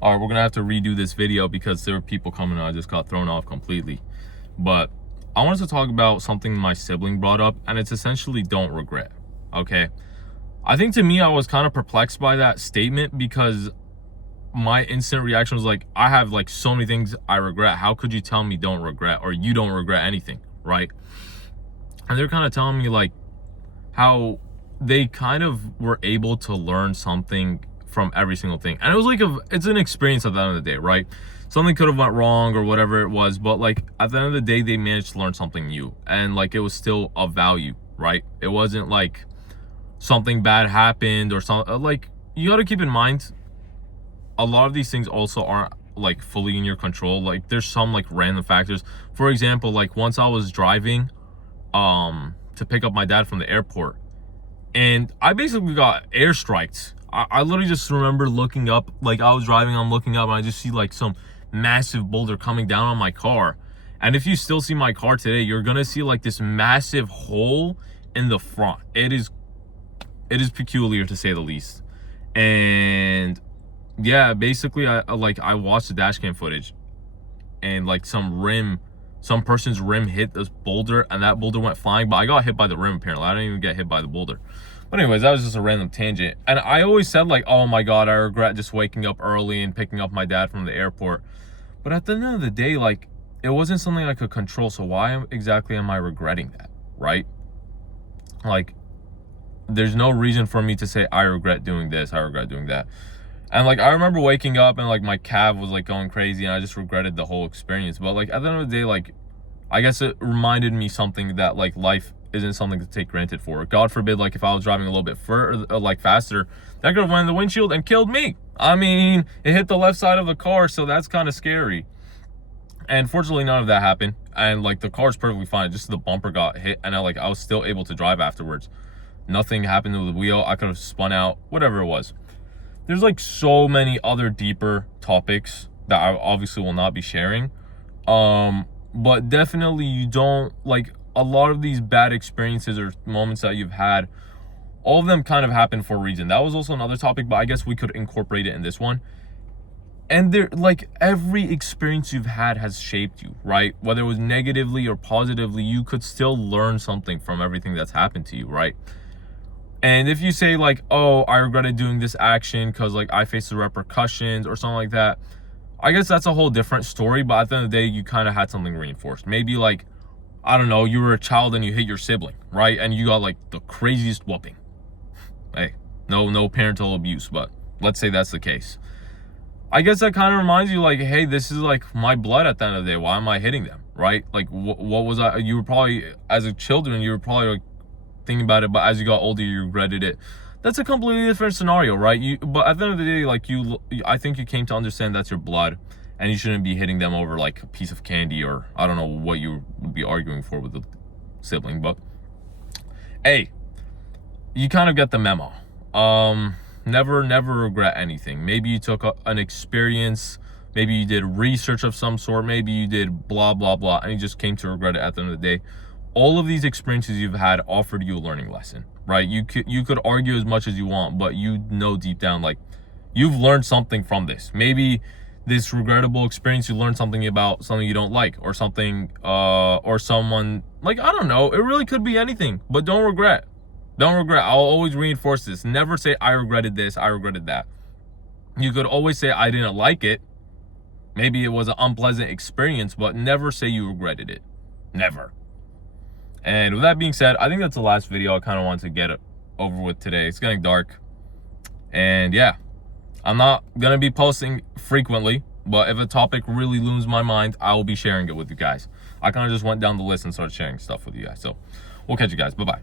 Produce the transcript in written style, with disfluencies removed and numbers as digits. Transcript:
All right, we're gonna have to redo this video because there were people coming and I just got thrown off completely. But I wanted to talk about something my sibling brought up, and it's essentially don't regret. Okay, I think to me I was kind of perplexed by that statement because my instant reaction was like, I have like so many things I regret. How could you tell me don't regret, or you don't regret anything, right? And they're kind of telling me like how they kind of were able to learn something from every single thing. And it was like it's an experience at the end of the day, right? Something could have went wrong or whatever it was, but like at the end of the day, they managed to learn something new, and like it was still of value, right? It wasn't like something bad happened or something. Like, you got to keep in mind, a lot of these things also aren't like fully in your control. Like there's some like random factors. For example, like once I was driving to pick up my dad from the airport, and I basically got airstriked. I literally just remember looking up, like I was driving, I'm looking up, and I just see like some massive boulder coming down on my car. And if you still see my car today, you're gonna see like this massive hole in the front. It is peculiar to say the least. And yeah, basically I watched the dash cam footage, and like some person's rim hit this boulder, and that boulder went flying, but I got hit by the rim apparently. I didn't even get hit by the boulder. But anyways, that was just a random tangent. And I always said like, oh my God, I regret just waking up early and picking up my dad from the airport. But at the end of the day, like, it wasn't something I could control. So why exactly am I regretting that, right? Like, there's no reason for me to say I regret doing this, I regret doing that. And like, I remember waking up and like my calf was like going crazy, and I just regretted the whole experience. But like at the end of the day, like, I guess it reminded me something that like life isn't something to take granted for. God forbid, like if I was driving a little bit like faster, that could have went in the windshield and killed me. I mean, it hit the left side of the car, so that's kind of scary. And fortunately, none of that happened. And like the car's perfectly fine. Just the bumper got hit, and I was still able to drive afterwards. Nothing happened to the wheel. I could have spun out, whatever it was. There's like so many other deeper topics that I obviously will not be sharing. But definitely you don't, like, a lot of these bad experiences or moments that you've had, all of them kind of happen for a reason. That was also another topic, but I guess we could incorporate it in this one. And there, like, every experience you've had has shaped you, right? Whether it was negatively or positively, you could still learn something from everything that's happened to you, right? And if you say like, oh, I regretted doing this action because like I faced the repercussions or something like that, I guess that's a whole different story. But at the end of the day, you kind of had something reinforced. Maybe like, I don't know, you were a child and you hit your sibling, right? And you got like the craziest whooping. Hey, no parental abuse, but let's say that's the case. I guess that kind of reminds you like, hey, this is like my blood at the end of the day. Why am I hitting them, right? Like, what was I? You were probably, as a children, you were probably like thinking about it, but as you got older, you regretted it. That's a completely different scenario, right? But at the end of the day, like I think you came to understand that's your blood, and you shouldn't be hitting them over like a piece of candy, or I don't know what you would be arguing for with the sibling. But hey, you kind of get the memo. Never regret anything. Maybe you took an experience, maybe you did research of some sort, maybe you did blah blah blah, and you just came to regret it at the end of the day. All of these experiences you've had offered you a learning lesson, right? You could argue as much as you want, but you know deep down, like, you've learned something from this. Maybe this regrettable experience, you learned something about something you don't like, or something, or someone, like, I don't know. It really could be anything, but don't regret. Don't regret. I'll always reinforce this. Never say, I regretted this, I regretted that. You could always say, I didn't like it. Maybe it was an unpleasant experience, but never say you regretted it. Never. And with that being said, I think that's the last video I kind of wanted to get it over with today. It's getting dark. And yeah, I'm not going to be posting frequently, but if a topic really looms my mind, I will be sharing it with you guys. I kind of just went down the list and started sharing stuff with you guys. So we'll catch you guys. Bye-bye.